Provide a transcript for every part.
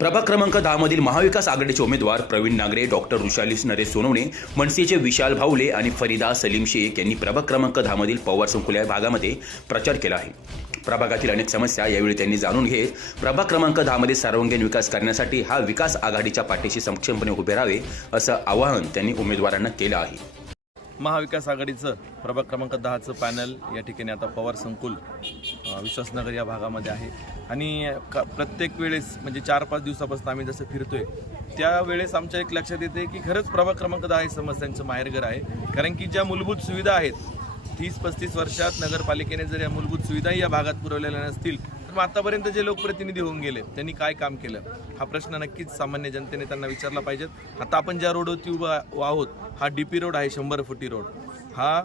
प्रभाग क्रमांक 10 मधील महाविकास आघाडीचे उमेदवार प्रवीण नागरे, डॉक्टर ऋषाली नरेश सोनवणे, मनसेचे विशाल भावले आणि फरीदा सलीम शेख यांनी प्रभाग क्रमांक 10 मधील पवार संकुल या भागामध्ये प्रचार केला आहे। प्रभागातील अनेक समस्या यावेळी त्यांनी जाणून घेत प्रभाग क्रमांक 10 मध्ये सर्वांगीण विकास करण्यासाठी हा विकास आघाडीच्या पाठीशी सक्षमपणे उभे राहावे असं आवाहन त्यांनी उमेदवारांना केलं आहे। महाविकास आघाडीचं प्रभाग क्रमांक 10चं पॅनल या ठिकाणी आता पवार संकुल विश्वासनगर या भागामध्ये आहे आणि प्रत्येक वेळेस म्हणजे 4-5 दिवसापासून आम्ही जसं फिरतोय त्यावेळेस आमच्या एक लक्षात येते की खरंच प्रभाग क्रमांक 10 हे समस्यांचं माहेरघर आहे। कारण की ज्या मूलभूत सुविधा आहेत 30-35 वर्षात नगरपालिकेने जर या मूलभूत सुविधाही या भागात पुरवलेल्या नसतील तर मग आतापर्यंत जे लोकप्रतिनिधी होऊन गेले त्यांनी काय काम केलं हा प्रश्न नक्कीच सामान्य जनतेने त्यांना विचारला पाहिजे। आता आपण ज्या रोडवरती उभा आहोत हा DP रोड आहे, 100 फुटी रोड। हा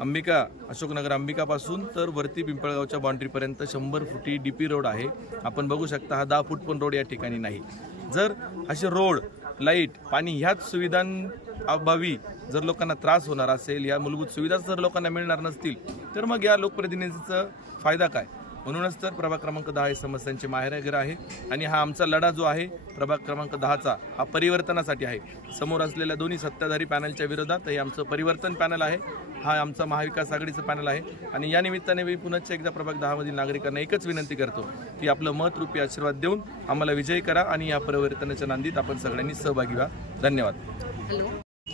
अंबिका अशोकनगर अंबिकापासून तर वरती पिंपळगावच्या बाउंड्रीपर्यंत 100 फुटी DP रोड आहे। आपण बघू शकता हा 10 फूट पण रोड या ठिकाणी नाही। जर असे रोड, लाईट, पाणी ह्याच सुविधांअभावी जर लोकांना त्रास होणार असेल, या मूलभूत सुविधा जर लोकांना मिळणार नसतील तर मग या लोकप्रतिनिधीचा फायदा काय। म्हणूनच तर प्रभाग क्रमांक 10 हे समस्यांचे माहेरघर आहे आणि हा आमचा लढा जो आहे प्रभाग क्रमांक 10चा हा परिवर्तनासाठी आहे। समोर असलेल्या दोन्ही सत्ताधारी पॅनलच्या विरोधात हे आमचं परिवर्तन पॅनल आहे, हा आमचा महाविकास आघाडीचं पॅनल आहे आणि या निमित्ताने मी पुन्हा एकदा प्रभाग 10 मधील नागरिकांना एकच विनंती करतो की आपलं मतरूपी आशीर्वाद देऊन आम्हाला विजयी करा आणि या परिवर्तनाच्या नांदीत आपण सगळ्यांनी सहभागी व्हा। धन्यवाद। हॅलो,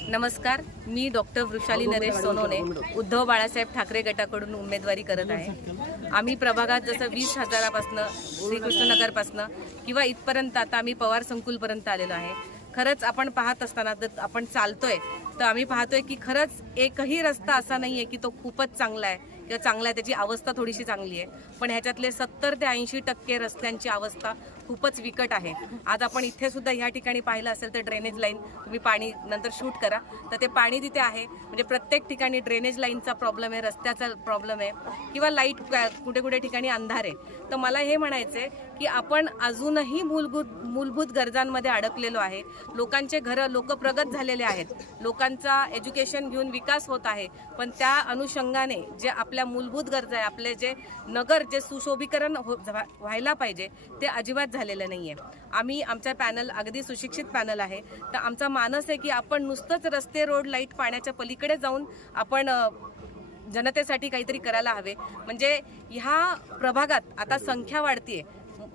नमस्कार। मी डॉक्टर ऋषाली नरेश सोनवणे उद्धव बाळासाहेब ठाकरे गटाकडून उमेदवारी करत आहे। आम्ही प्रभागात जसं 20,000पासून श्रीकृष्णनगरपासून किंवा इथपर्यंत आता आम्ही पवार संकुलपर्यंत आलेलो आहे। खरंच आपण पाहत असताना तर आपण चालतोय तर आम्ही पाहतोय की खरंच एकही रस्ता असा नाही आहे की तो खूपच चांगला आहे किंवा चांगला आहे, त्याची अवस्था थोडीशी चांगली आहे, पण ह्याच्यातले 70 ते 80% रस्त्यांची अवस्था खूपच विकट आहे। आज आपण इथे सुद्धा ह्या ठिकाणी पाहिलं असेल तर ड्रेनेज लाईन, तुम्ही पाणी नंतर शूट करा तर ते पाणी तिथे आहे, म्हणजे प्रत्येक ठिकाणी ड्रेनेज लाईनचा प्रॉब्लेम आहे, रस्त्याचा प्रॉब्लेम आहे किंवा लाईट कुठे कुठे ठिकाणी अंधार आहे। तर मला हे म्हणायचं आहे की आपण अजूनही मूलभूत गरजांमध्ये अडकलेलो आहे। लोकांचे घरं, लोक प्रगत झालेले आहेत, लोकांचा एज्युकेशन घेऊन विकास होत आहे, पण त्या अनुषंगाने जे आपल्या मूलभूत गरजा आहे, आपले जे नगर जे सुशोभीकरण व्हायला पाहिजे ते अजिबात झालेलं नाहीये। आमचा पॅनल अगदी सुशिक्षित पॅनल आहे, तर आमचा मानस आहे की आपण नुसतंच रस्ते, रोड, लाईट, पाण्याच्या पलीकडे जाऊन आपण जनतेसाठी काहीतरी करायला हवे। म्हणजे ह्या प्रभागात आता संख्या वाढतीये,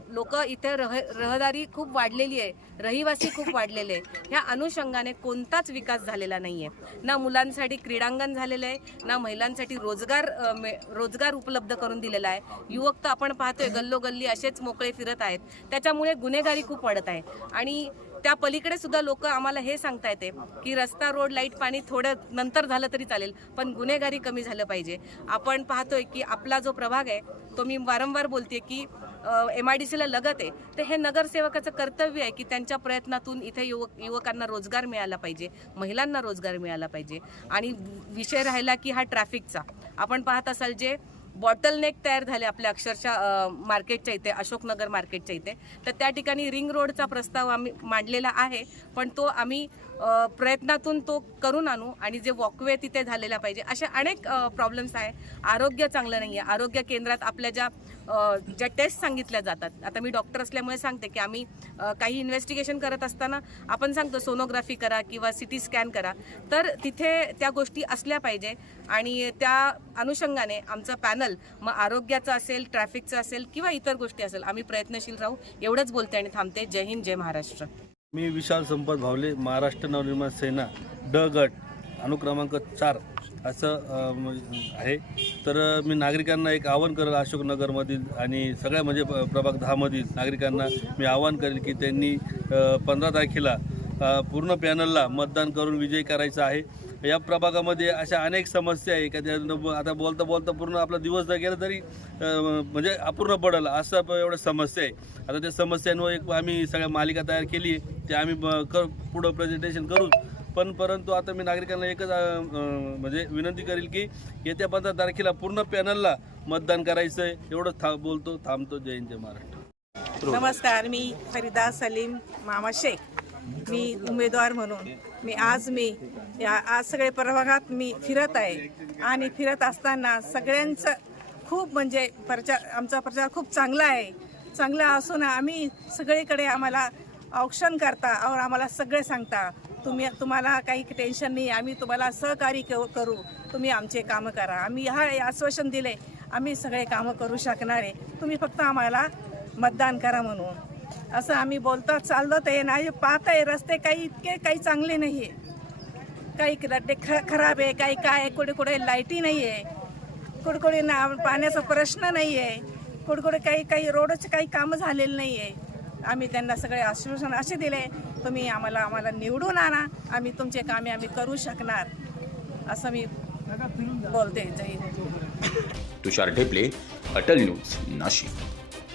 लोक इथे रहदारी खूप वाढलेली आहे, रहिवासी खूप वाढलेले आहे, ह्या अनुषंगाने कोणताच विकास झालेला नाहीये। ना मुलांसाठी क्रीडांगण झालेलं आहे, ना महिलांसाठी रोजगार उपलब्ध करून दिलेला आहे। युवक तर आपण पाहतोय गल्लोगल्ली असेच मोकळे फिरत आहेत, त्याच्यामुळे गुन्हेगारी खूप वाढत आहे आणि त्या पलीकडे सुद्धा लोक आम्हाला हे सांगता येते की रस्ता, रोड, लाईट, पाणी थोडं नंतर झालं तरी चालेल, पण गुन्हेगारी कमी झालं पाहिजे। आपण पाहतोय की आपला जो प्रभाग आहे तो मी वारंवार बोलते की MIDCला लगत आहे, तर हे नगरसेवकाचं कर्तव्य आहे की त्यांच्या प्रयत्नातून इथे युवकांना रोजगार मिळाला पाहिजे, महिलांना रोजगार मिळाला पाहिजे। आणि विषय राहिला की हा ट्रॅफिकचा, आपण पाहत असाल जे बॉटलनेक तयार झाले आपल्या अक्षरशः मार्केटच्या इथे, अशोकनगर मार्केटच्या इथे, तर त्या ठिकाणी रिंग रोडचा प्रस्ताव आम्ही मांडलेला आहे, पण तो आम्ही प्रयत्नातून तो करून आणू आणि जे वॉकवे तिथे झालेला पाहिजे। असे अनेक प्रॉब्लेम्स आहे। आरोग्य चांगलं नाही आहे, आरोग्य केंद्रात आपल्या ज्या टेस्ट सांगितल्या जातात, आता मी डॉक्टर असल्यामुळे सांगते की आम्ही काही इन्व्हेस्टिगेशन करत असताना आपण सांगतो सोनोग्राफी करा किंवा CT स्कॅन करा, तर तिथे त्या गोष्टी असल्या पाहिजे आणि त्या अनुषंगाने आमचा पॅनल मग आरोग्याचा असेल, ट्रॅफिकचा असेल किंवा इतर गोष्टी असेल, आम्ही प्रयत्नशील राहू, एवढंच बोलते आणि थांबते। जय हिंद, जय महाराष्ट्र। मी विशाल संपत भावले, महाराष्ट्र नवनिर्माण सेना ड गट अनुक्रमांक 4 असं आहे। तर मी नागरिकांना एक आवाहन करेल, अशोकनगरमधील आणि सगळ्या म्हणजे प्रभाग 10 मधील नागरिकांना मी आवाहन करेल की त्यांनी 15 तारखेला पूर्ण पॅनलला मतदान करून विजयी करायचं आहे। या प्रभागामध्ये अशा अनेक समस्या आहे का आता बोलता बोलता पूर्ण आपला दिवस जर गेला तरी म्हणजे अपूर्ण पडेल असं एवढ्या समस्या आहे। आता त्या समस्यांवर एक आम्ही सगळ्या मालिका तयार केली आहे, ते आम्ही पुढं प्रेझेंटेशन करू, परंतु आता मी नागरिकांना एकच म्हणजे विनंती करेल की येत्या 15 तारखेला पूर्ण पॅनलला मतदान करायचं आहे। एवढं बोलतो, थांबतो। जय हिंद, जय महाराष्ट्र। नमस्कार, मी फरीदा सलीम मामा शेख, मी उमेदवार म्हणून आज सगळे प्रभागात मी फिरत आहे आणि फिरत असताना सगळ्यांचं खूप म्हणजे आमचा प्रचार खूप चांगला आहे। चांगलं असून आम्ही सगळीकडे आम्हाला औक्षण करता और आम्हाला सगळे सांगता तुम्हाला काही टेन्शन नाही, आम्ही तुम्हाला सहकार्य करू, तुम्ही आमचे कामं करा. आम्ही आश्वासन दिले, आम्ही सगळे कामं करू शकणार आहे, तुम्ही फक्त आम्हाला मतदान करा म्हणून असं आम्ही बोलतात. चाललो ते नाही पाहत आहे, रस्ते काही चांगले नाही आहे, काही रस्ते खराब आहे, काही काय कुठे कुठे लाईटी नाही आहे, कुठे कुठे पाण्याचा प्रश्न नाही आहे, कुठे कुठे काही रोडचे काही कामं झालेलं नाही आहे. आम्ही त्यांना सगळे आश्वासन असे दिले, तुम्ही आम्हाला निवडून आणा, आम्ही तुमचे कामे आम्ही करू शकणार असं मी बोलते. जय हिंद. तुषार ढेपले, अटल न्यूज, नाशिक.